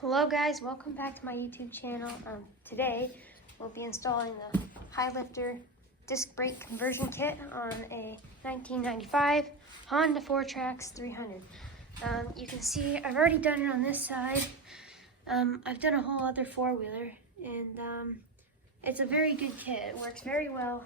Hello guys, welcome back to my YouTube channel. Today we'll be installing the high lifter disc brake conversion kit on a 1995 Honda Fourtrax 300. You can see I've already done it on this side. I've done a whole other four-wheeler, and it's a very good kit. It works very well.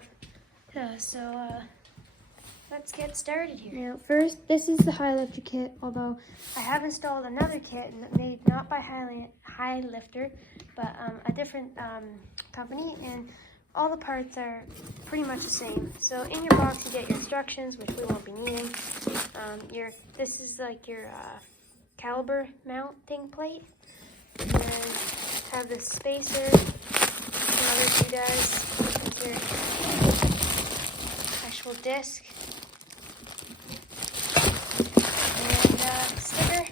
Let's get started here. Now, first, this is the high lifter kit, although I have installed another kit made not by high lifter, but a different company, and all the parts are pretty much the same. So in your box, you get your instructions, which we won't be needing. This is like your caliper mounting plate. And then have this spacer, another doodad, your actual disc. Sticker,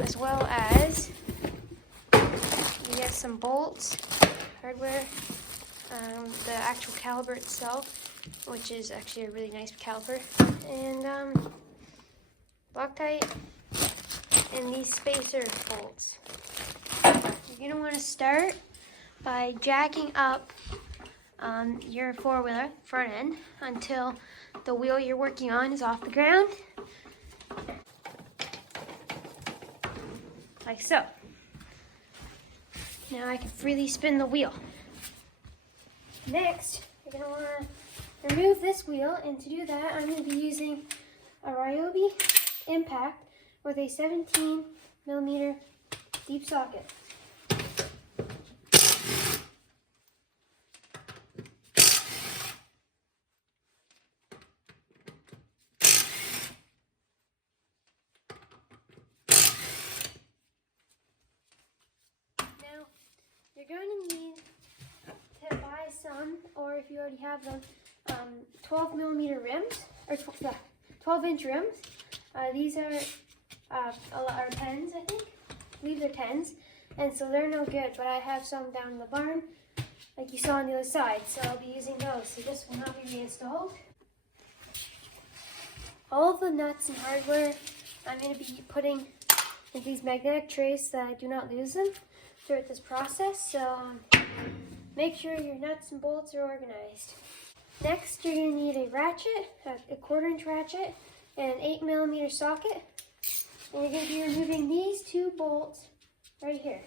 as well as you get some bolts, hardware, the actual caliper itself, which is actually a really nice caliper, and Loctite, and these spacer bolts. You're going to want to start by jacking up your four-wheeler front end until the wheel you're working on is off the ground. Like so. Now I can freely spin the wheel. Next, you're going to want to remove this wheel, and to do that, I'm going to be using a Ryobi impact with a 17mm deep socket. You're going to need to buy some, or if you already have them, 12mm rims, or 12-inch rims. These are 10s, I think. These are 10s, and so they're no good, but I have some down in the barn, like you saw on the other side, so I'll be using those. So this will not be reinstalled. All of the nuts and hardware I'm going to be putting in these magnetic trays so that I do not lose them throughout this process, so make sure your nuts and bolts are organized. Next, you're going to need a ratchet, a 1/4-inch ratchet, and an 8mm socket, and you're going to be removing these two bolts right here.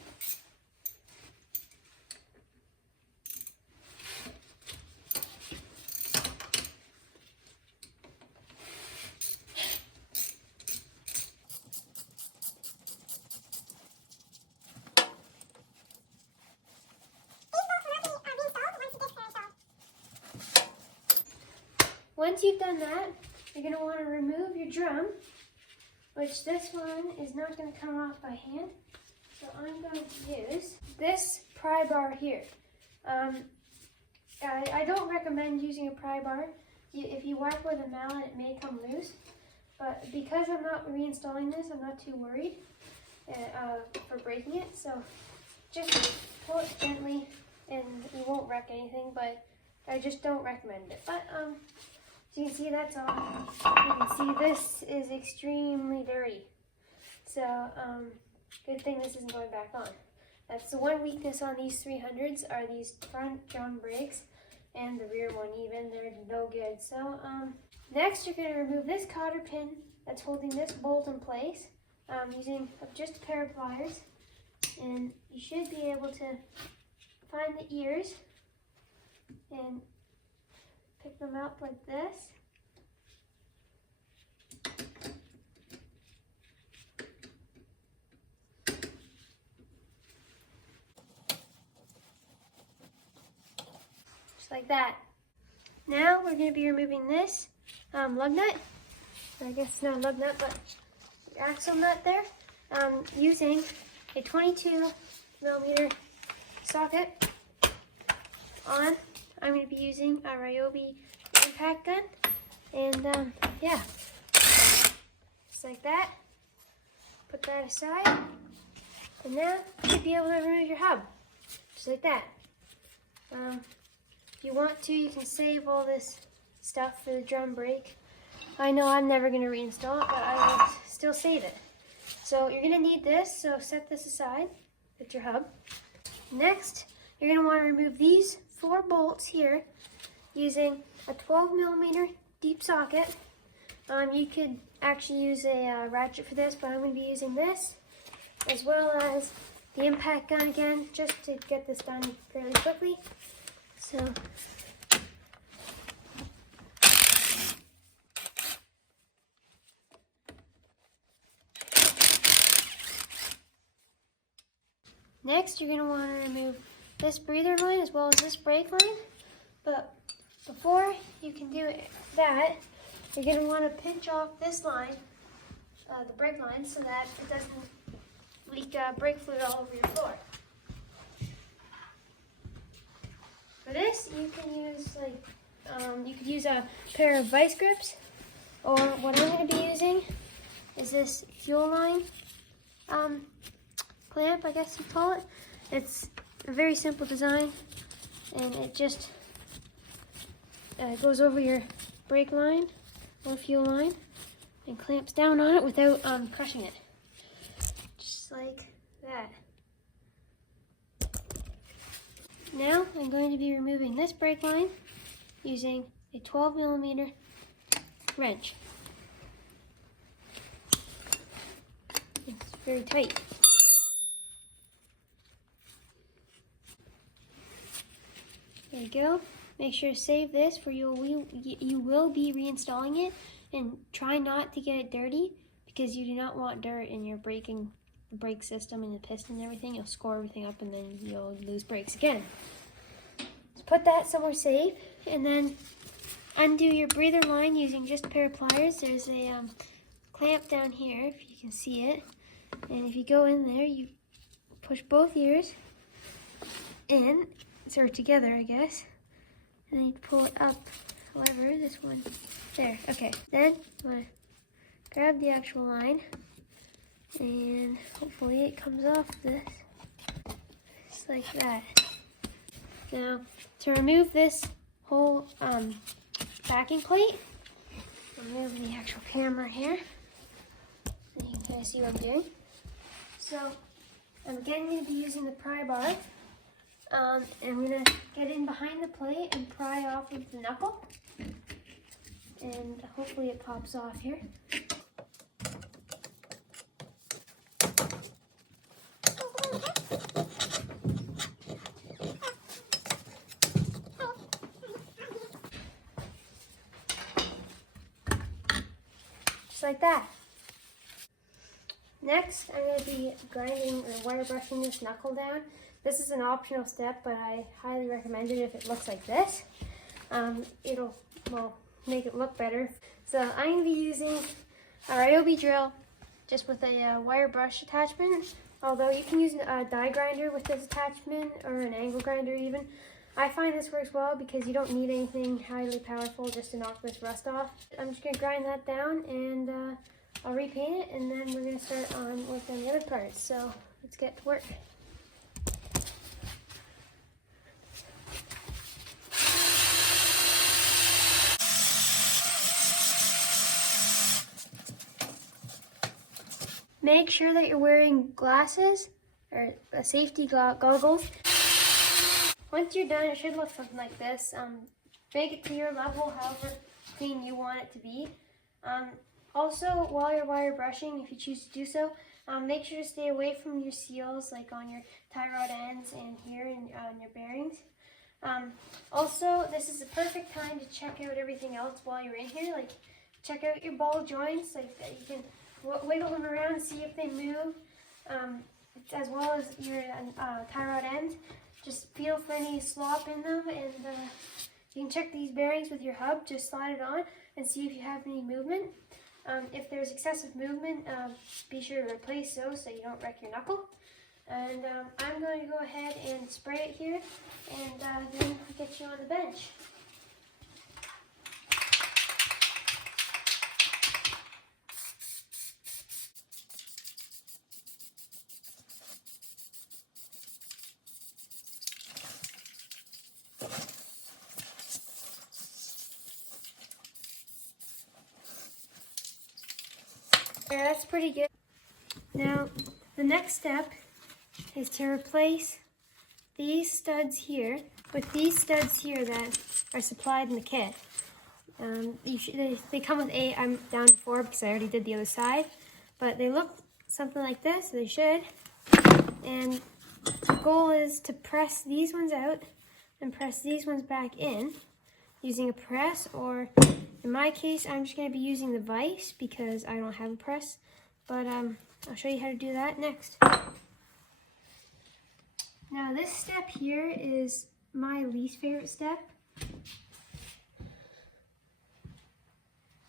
Once you've done that, you're going to want to remove your drum, which this one is not going to come off by hand. So I'm going to use this pry bar here. I don't recommend using a pry bar. If you whack with a mallet, it may come loose. But because I'm not reinstalling this, I'm not too worried for breaking it. So just pull it gently and you won't wreck anything, but I just don't recommend it. But so you can see that's on. You can see this is extremely dirty. So good thing this isn't going back on. That's the one weakness on these 300s are these front drum brakes, and the rear one even. They're no good. So next you're going to remove this cotter pin that's holding this bolt in place using just a pair of pliers, and you should be able to find the ears and pick them up like this. Just like that. Now we're going to be removing this lug nut. I guess it's not a lug nut, but the axle nut there. Using a 22mm socket on. I'm going to be using a Ryobi impact gun, and yeah, just like that. Put that aside, and now you should be able to remove your hub, just like that. If you want to, you can save all this stuff for the drum brake. I know I'm never going to reinstall it, but I will still save it. So you're gonna need this, so set this aside with your hub. Next, you're gonna wanna remove these 4 bolts here using a 12mm deep socket. You could actually use a ratchet for this, but I'm gonna be using this, as well as the impact gun again, just to get this done fairly quickly. So, next you're gonna wanna remove this breather line as well as this brake line. But before you can do that, you're gonna wanna pinch off this line, the brake line, so that it doesn't leak brake fluid all over your floor. For this, you can use you could use a pair of vice grips, or what I'm going to be using is this fuel line clamp, I guess you call it. It's a very simple design, and it just goes over your brake line or fuel line and clamps down on it without crushing it. Just like that. Now I'm going to be removing this brake line using a 12mm wrench. It's very tight. There you go. Make sure to save this, for you will be reinstalling it, and try not to get it dirty, because you do not want dirt in your brake system and the piston and everything. You'll score everything up and then you'll lose brakes again. So put that somewhere safe, and then undo your breather line using just a pair of pliers. There's a clamp down here, if you can see it, and if you go in there, you push both ears in, or together I guess, and then you pull it up. However, this one, there, okay. Then I'm gonna grab the actual line, and hopefully it comes off this, just like that. Now, to remove this whole backing plate, I'll move the actual camera here, so you can kind of see what I'm doing. So, I'm again going to be using the pry bar, and I'm going to get in behind the plate and pry off with the knuckle, and hopefully it pops off here. Just like that. Next, I'm going to be grinding or wire brushing this knuckle down. This is an optional step, but I highly recommend it if it looks like this. It'll make it look better. So I'm going to be using a Ryobi drill just with a wire brush attachment. Although you can use a die grinder with this attachment, or an angle grinder even. I find this works well because you don't need anything highly powerful just to knock this rust off. I'm just going to grind that down, and I'll repaint it, and then we're going to start on working on the other parts. So let's get to work. Make sure that you're wearing glasses or safety goggles. Once you're done, it should look something like this. Make it to your level, however clean you want it to be. Also, while you're wire brushing, if you choose to do so, make sure to stay away from your seals, like on your tie rod ends and here and on your bearings. Also, this is the perfect time to check out everything else while you're in here. Like, check out your ball joints, like that you can wiggle them around and see if they move, as well as your tie rod ends. Just feel for any slop in them, and you can check these bearings with your hub. Just slide it on and see if you have any movement. If there's excessive movement, be sure to replace those so you don't wreck your knuckle. And I'm going to go ahead and spray it here, and then I'll get you on the bench. Yeah, that's pretty good. Now, the next step is to replace these studs here with these studs here that are supplied in the kit. They come with 8. I'm down to 4 because I already did the other side, but they look something like this, so they should. And the goal is to press these ones out and press these ones back in using a press, or in my case, I'm just going to be using the vise because I don't have a press, but I'll show you how to do that next. Now this step here is my least favorite step.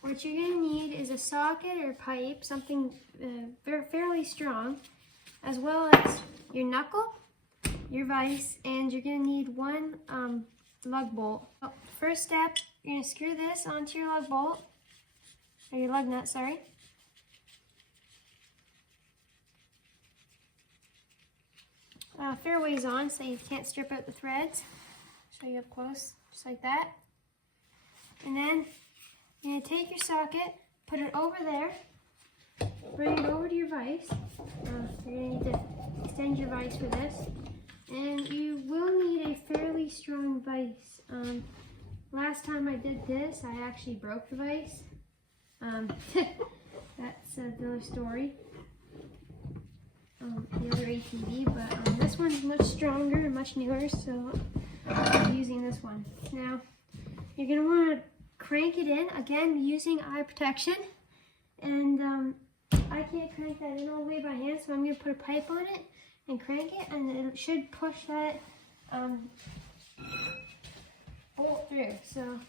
What you're going to need is a socket or pipe, something fairly strong, as well as your knuckle, your vise, and you're going to need one lug bolt. So, first step, you're going to screw this onto your lug bolt, or your lug nut, sorry. Fair ways on, so you can't strip out the threads. Show you up close, just like that. And then you're going to take your socket, put it over there, bring it over to your vise. You're going to need to extend your vise for this. And you will need a fairly strong vise. Last time I did this, I actually broke the vise. That's another story. The other ATV, but this one's much stronger and much newer, so I'm using this one. Now, you're going to want to crank it in, again using eye protection, and I can't crank that in all the way by hand, so I'm going to put a pipe on it and crank it, and it should push that bolt through. So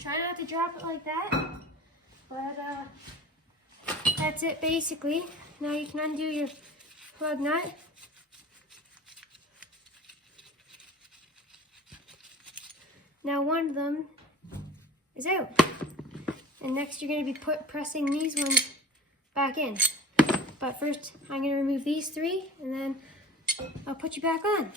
try not to drop it like that, but that's it basically. Now you can undo your plug nut. Now one of them is out. And next you're going to be pressing these ones back in. But first I'm going to remove these 3 and then I'll put you back on.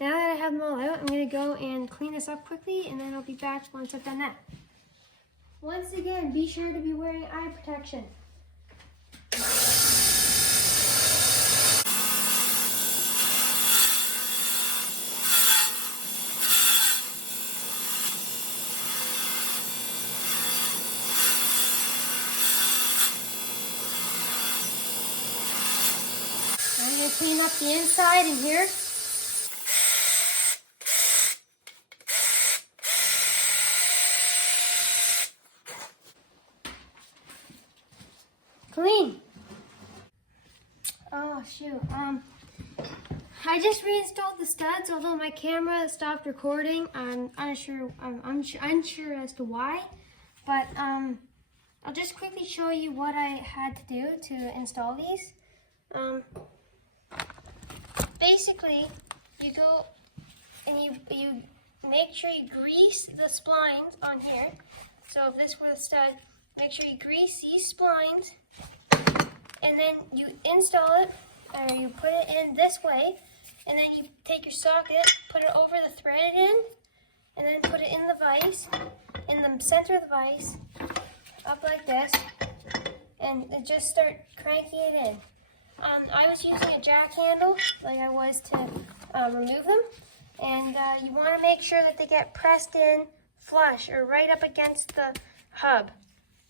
Now that I have them all out, I'm going to go and clean this up quickly, and then I'll be back once I've done that. Once again, be sure to be wearing eye protection. I'm going to clean up the inside in here. Clean. Oh shoot. I just reinstalled the studs, although my camera stopped recording. I'm unsure as to why, but I'll just quickly show you what I had to do to install these. Basically, you go and you make sure you grease the splines on here. So if this were a stud, make sure you grease these splines, and then you install it, or you put it in this way, and then you take your socket, put it over the threaded end, and then put it in the vise, in the center of the vise, up like this, and just start cranking it in. I was using a jack handle, like I was to remove them, and you want to make sure that they get pressed in flush, or right up against the hub.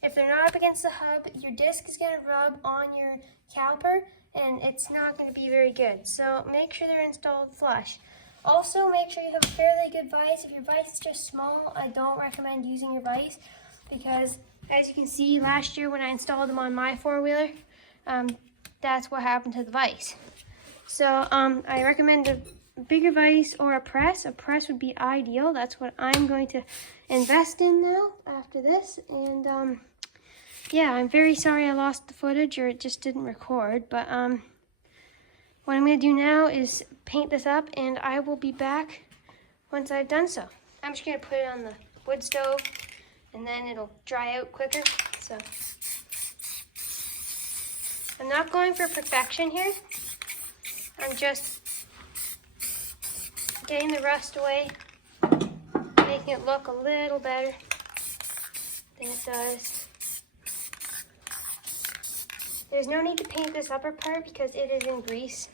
If they're not up against the hub, your disc is going to rub on your caliper, and it's not going to be very good. So make sure they're installed flush. Also, make sure you have a fairly good vise. If your vise is just small, I don't recommend using your vise, because as you can see, last year when I installed them on my four-wheeler, that's what happened to the vise. So I recommend to bigger vise or a press. A press would be ideal. That's what I'm going to invest in now after this. And yeah, I'm very sorry I lost the footage or it just didn't record. But what I'm going to do now is paint this up, and I will be back once I've done so. I'm just going to put it on the wood stove, and then it'll dry out quicker. So I'm not going for perfection here. I'm just getting the rust away, making it look a little better than it does. There's no need to paint this upper part because it is in grease,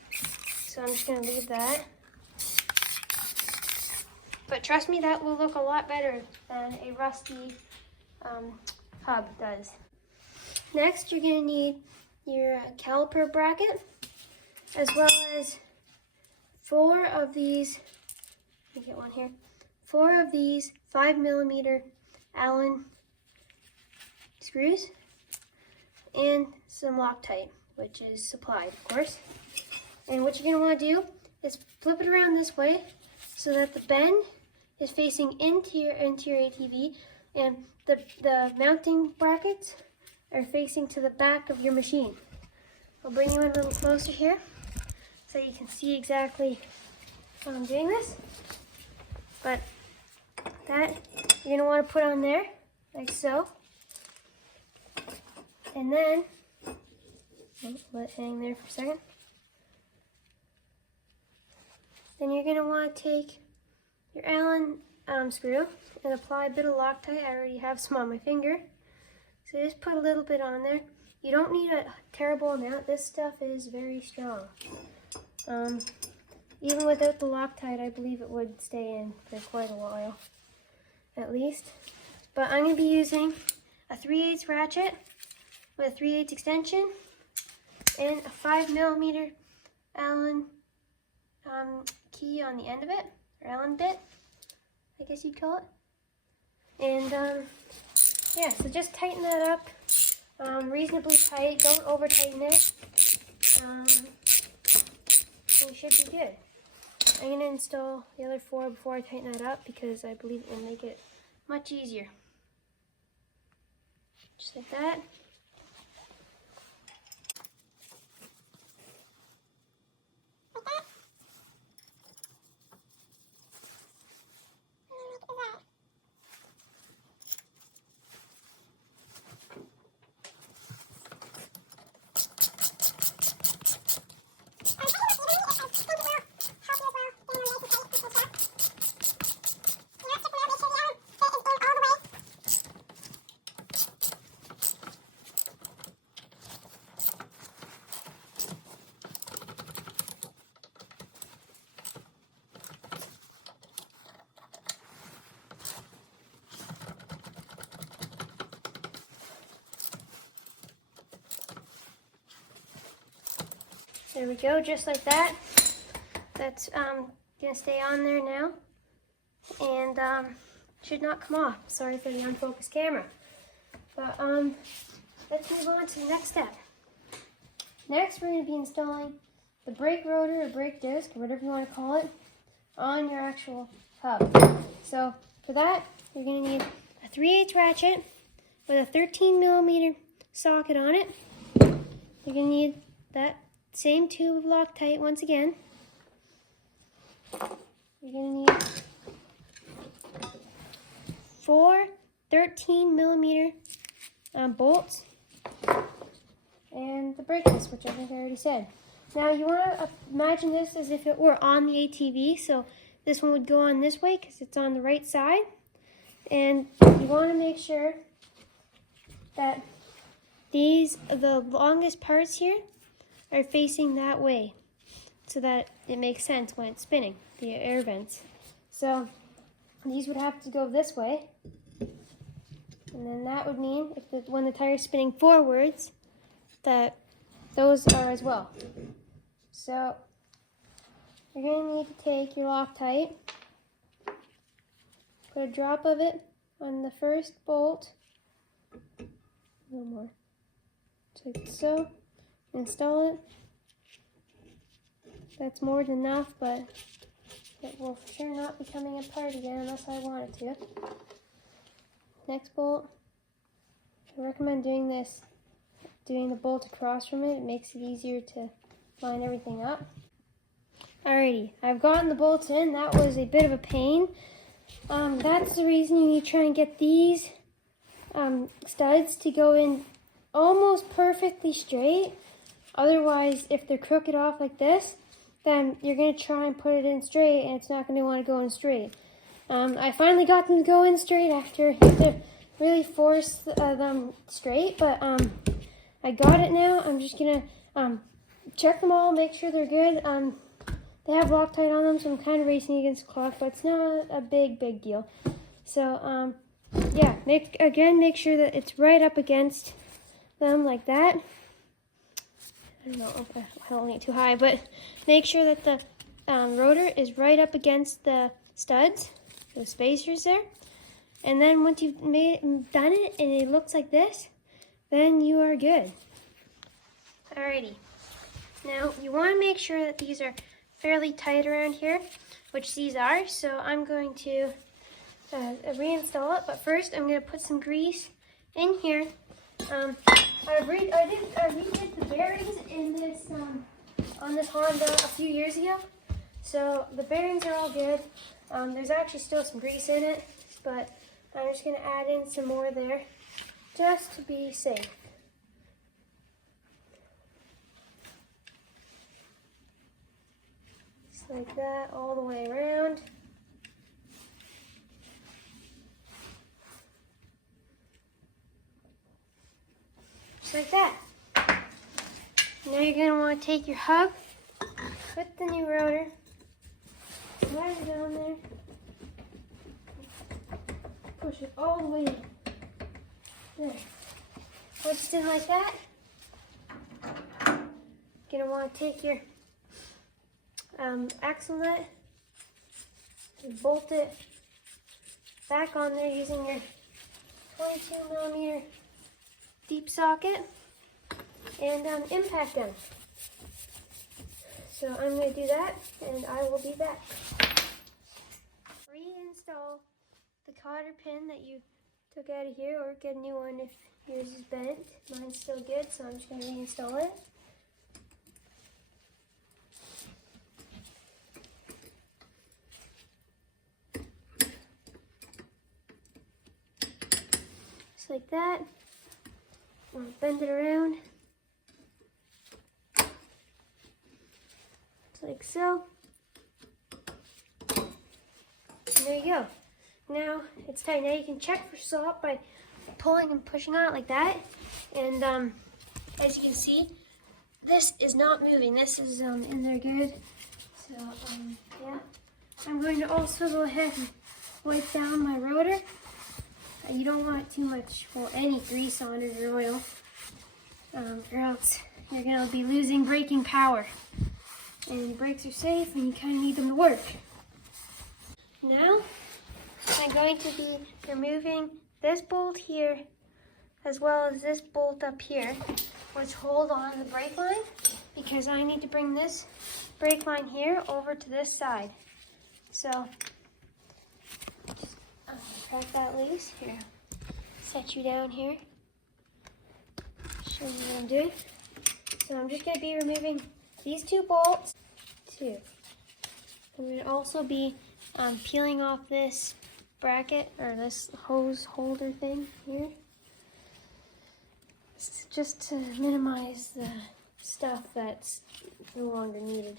so I'm just going to leave that. But trust me, that will look a lot better than a rusty hub does. Next, you're going to need your caliper bracket, as well as 4 of these, let me get one here, 4 of these 5mm Allen screws, and some Loctite, which is supplied, of course. And what you're going to want to do is flip it around this way so that the bend is facing into your ATV, and the mounting brackets are facing to the back of your machine. I'll bring you in a little closer here so you can see exactly how I'm doing this. But that you're going to want to put on there, like so. And then, let it hang there for a second. Then you're going to want to take your Allen screw and apply a bit of Loctite. I already have some on my finger. So just put a little bit on there. You don't need a terrible amount. This stuff is very strong. Even without the Loctite, I believe it would stay in for quite a while, at least. But I'm going to be using a 3/8 ratchet with a 3/8 extension and a 5mm Allen key on the end of it, or Allen bit, I guess you'd call it. And yeah, so just tighten that up reasonably tight. Don't over tighten it. And you should be good. I'm going to install the other 4 before I tighten that up because I believe it will make it much easier. Just like that. There we go, just like that. That's gonna stay on there now, and should not come off. Sorry for the unfocused camera. But let's move on to the next step. Next, we're gonna be installing the brake rotor or brake disc, or whatever you want to call it, on your actual hub. So for that, you're gonna need a 3/8 ratchet with a 13mm socket on it. You're gonna need that same tube of Loctite once again. You're going to need 4 13mm bolts and the brake disc, which I think I already said. Now you want to imagine this as if it were on the ATV, so this one would go on this way because it's on the right side. And you want to make sure that the longest parts here are facing that way so that it makes sense when it's spinning, the air vents. So these would have to go this way, and then that would mean when the tire is spinning forwards that those are as well. So you're going to need to take your Loctite, put a drop of it on the first bolt, a little more, just like so. Install it. That's more than enough, but it will for sure not be coming apart again unless I want it to. Next bolt, I recommend doing the bolt across from it. It makes it easier to line everything up. Alrighty, I've gotten the bolts in. That was a bit of a pain. That's the reason you need to try and get these studs to go in almost perfectly straight. Otherwise, if they're crooked off like this, then you're going to try and put it in straight and it's not going to want to go in straight. I finally got them to go in straight after to really force them straight, but I got it now. I'm just going to check them all, make sure they're good. They have Loctite on them, so I'm kind of racing against the clock, but it's not a big deal. So, yeah, make sure that it's right up against them like that. I don't know if I'm holding it too high, but make sure that the rotor is right up against the studs, the spacers there. And then once you've done it and it looks like this, then you are good. Alrighty. Now, you want to make sure that these are fairly tight around here, which these are. So I'm going to reinstall it, but first I'm going to put some grease in here. I redid the bearings in this on this Honda a few years ago, so the bearings are all good. There's actually still some grease in it, but I'm just going to add in some more there just to be safe. Just like that all the way around. Just like that. Now you're going to want to take your hub, put the new rotor, slide it down there, push it all the way in. There. Once it's in like that, you're going to want to take your axle nut and bolt it back on there using your 22mm deep socket and impact them. So I'm going to do that and I will be back. Reinstall the cotter pin that you took out of here, or get a new one if yours is bent. Mine's still good, so I'm just going to reinstall it. Just like that. I'll bend it around. Just like so. And there you go. Now it's tight. Now you can check for slop by pulling and pushing on it like that. And as you can see, this is not moving. This is in there good. So yeah. I'm going to also go ahead and wipe down my rotor. You don't want too much, well, any grease on it or oil, or else you're going to be losing braking power. And your brakes are safe and you kind of need them to work. Now, I'm going to be removing this bolt here, as well as this bolt up here, which hold on the brake line, because I need to bring this brake line here over to this side. So, just crack that loose. Here, set you down here. Show you what I'm doing. So I'm just going to be removing these two bolts. I'm going to also be peeling off this bracket, or this hose holder thing here. It's just to minimize the stuff that's no longer needed.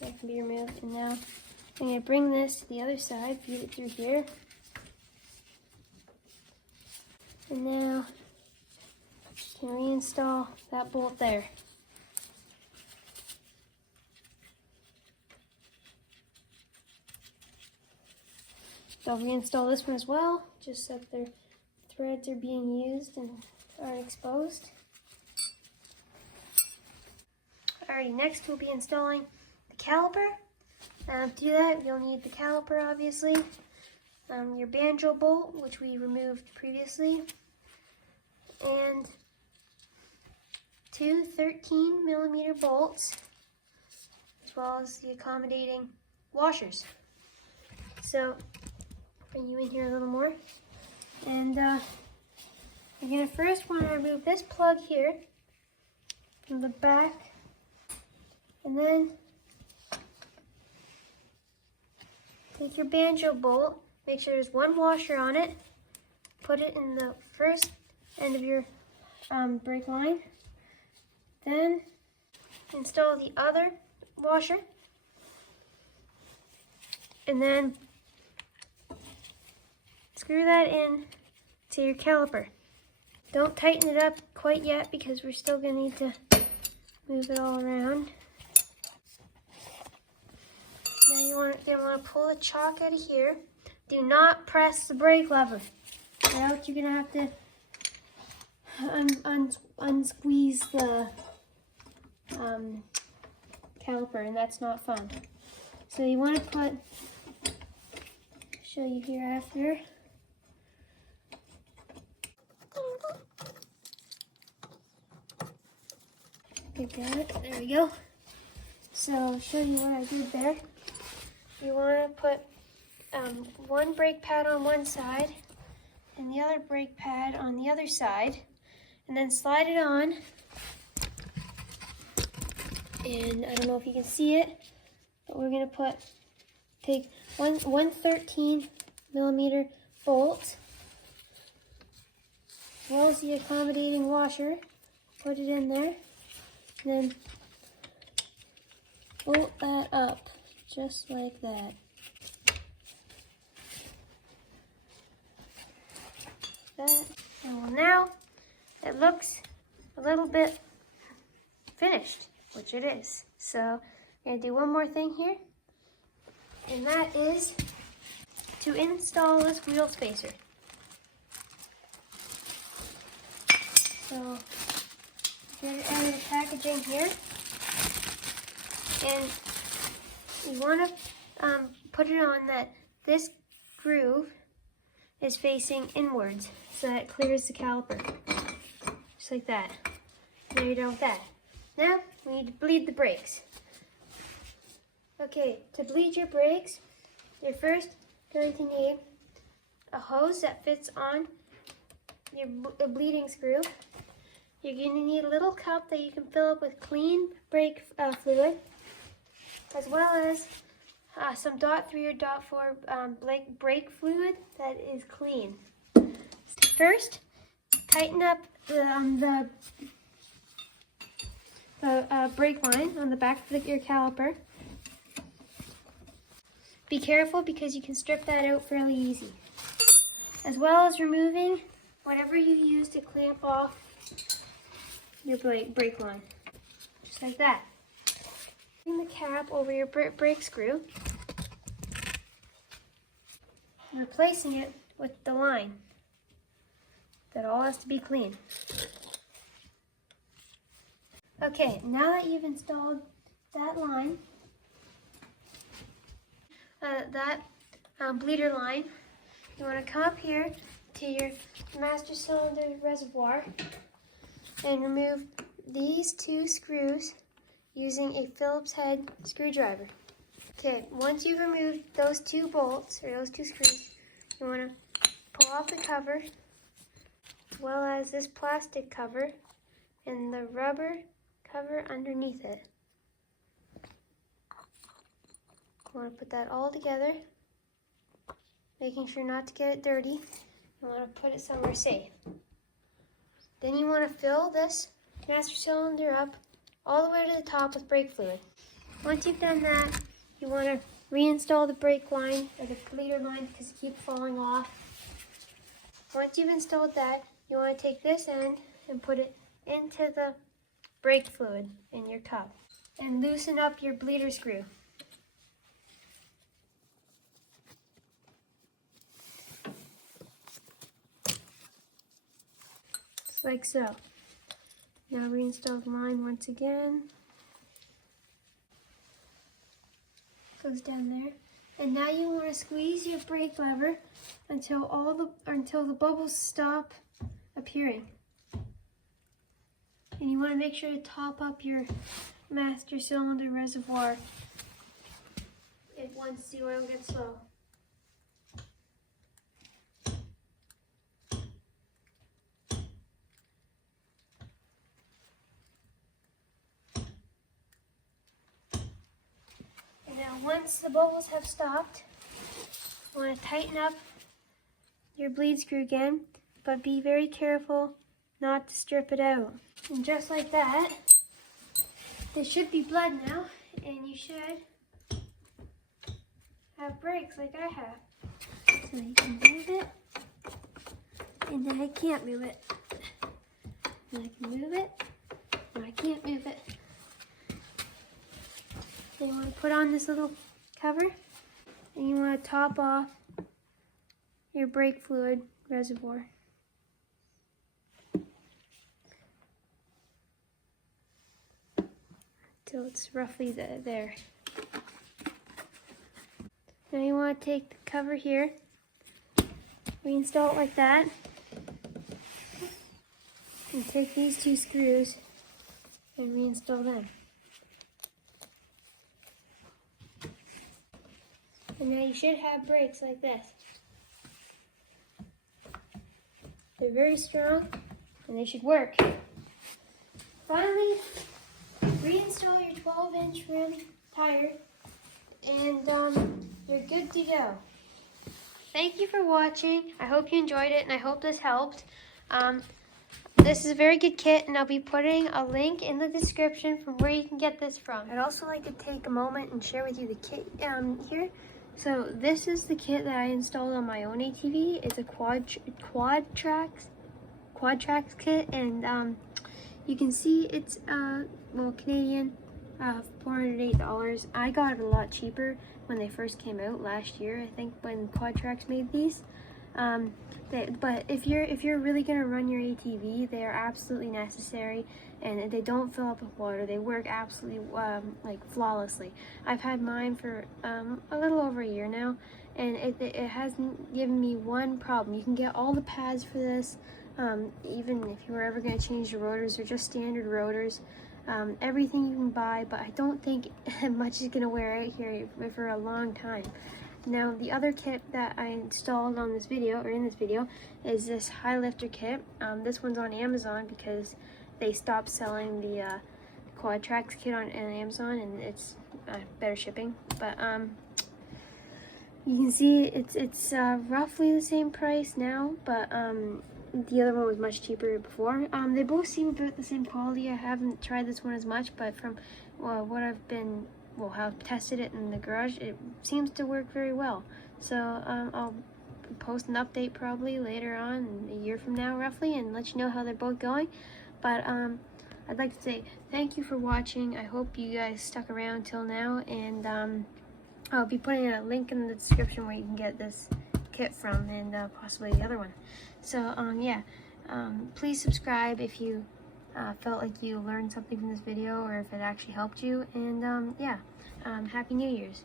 That can be removed. And now I'm going to bring this to the other side, feed it through here. And now you can reinstall that bolt there. So I'll reinstall this one as well, just so that their threads are being used and aren't exposed. Alrighty, next we'll be installing the caliper. To do that, you'll need the caliper, obviously, your banjo bolt, which we removed previously, and two 13mm bolts, as well as the accommodating washers. So bring you in here a little more, and you're gonna first want to remove this plug here from the back, and then take your banjo bolt, make sure there's one washer on it, put it in the first end of your brake line, then install the other washer, and then screw that in to your caliper. Don't tighten it up quite yet because we're still going to need to move it all around. Now you're going to want to pull the chock out of here. Do not press the brake lever, or else you're going to have to unsqueeze the caliper, and that's not fun. So you want to show you here after. Got it. There we go. So I'll show you what I did there. You want to put one brake pad on one side and the other brake pad on the other side, and then slide it on. And I don't know if you can see it, but we're going to take one 13mm bolt, as well as the accommodating washer, put it in there, and then bolt that up, just like that. And well, now it looks a little bit finished, which it is. So I'm going to do one more thing here, and that is to install this wheel spacer. So get it out of the packaging here, and you want to put it on that this groove is facing inwards so that it clears the caliper, just like that. There you're done with that. Now we need to bleed the brakes. Okay, to bleed your brakes, you're first going to need a hose that fits on your bleeding screw. You're going to need a little cup that you can fill up with clean brake fluid, as well as some .3 or .4 brake fluid that is clean. First, tighten up the brake line on the back of your caliper. Be careful because you can strip that out fairly easy. As well as removing whatever you use to clamp off your brake line, just like that. Bring the cap over your brake screw, and replacing it with the line. That all has to be clean. Okay, now that you've installed that line, bleeder line, you want to come up here to your master cylinder reservoir and remove these two screws using a Phillips head screwdriver. Okay, once you've removed those two bolts, or those two screws, you want to pull off the cover, as well as this plastic cover and the rubber cover underneath it. You want to put that all together, making sure not to get it dirty. You want to put it somewhere safe. Then you want to fill this master cylinder up all the way to the top with brake fluid. Once you've done that, you want to reinstall the brake line, or the bleeder line, because it keeps falling off. Once you've installed that, you want to take this end and put it into the brake fluid in your cup and loosen up your bleeder screw. Just like so. Now reinstall the line once again. Goes down there. And now you want to squeeze your brake lever until the bubbles stop appearing. And you want to make sure to top up your master cylinder reservoir once the oil gets low. And now once the bubbles have stopped, you want to tighten up your bleed screw again, but be very careful not to strip it out. And just like that, there should be blood now, and you should have breaks like I have. So you can move it, and then I can't move it. And I can move it, and I can't move it. Then you want to put on this little cover, and you want to top off your brake fluid reservoir. Till it's roughly there. Now you want to take the cover here, reinstall it like that, and take these two screws and reinstall them. And now you should have brakes like this. They're very strong and they should work. Finally, reinstall your 12-inch rim tire and you're good to go. Thank you for watching. I hope you enjoyed it and I hope this helped. This is a very good kit and I'll be putting a link in the description from where you can get this from. I'd also like to take a moment and share with you the kit here. So this is the kit that I installed on my own ATV. It's a Quadrax kit, and you can see it's well, Canadian, $408. I got it a lot cheaper when they first came out last year, I think, when Quadrax made these. But if you're really gonna run your ATV, they are absolutely necessary, and they don't fill up with water. They work absolutely like flawlessly. I've had mine for a little over a year now, and it hasn't given me one problem. You can get all the pads for this, even if you were ever gonna change the rotors or just standard rotors. Everything you can buy, but I don't think much is gonna wear out here for a long time. Now the other kit that I installed on this video, or in this video, is this high lifter kit. This one's on Amazon because they stopped selling the Quadrax kit on Amazon, and it's better shipping. But you can see it's roughly the same price now, but the other one was much cheaper before. They both seem about the same quality. I haven't tried this one as much, but from what I've been, how I've tested it in the garage, it seems to work very well. So I'll post an update probably later on, a year from now roughly, and let you know how they're both going. But I'd like to say thank you for watching. I hope you guys stuck around till now, and I'll be putting a link in the description where you can get this kit from, and possibly the other one. So yeah, please subscribe if you felt like you learned something from this video, or if it actually helped you, and yeah, Happy New Year's.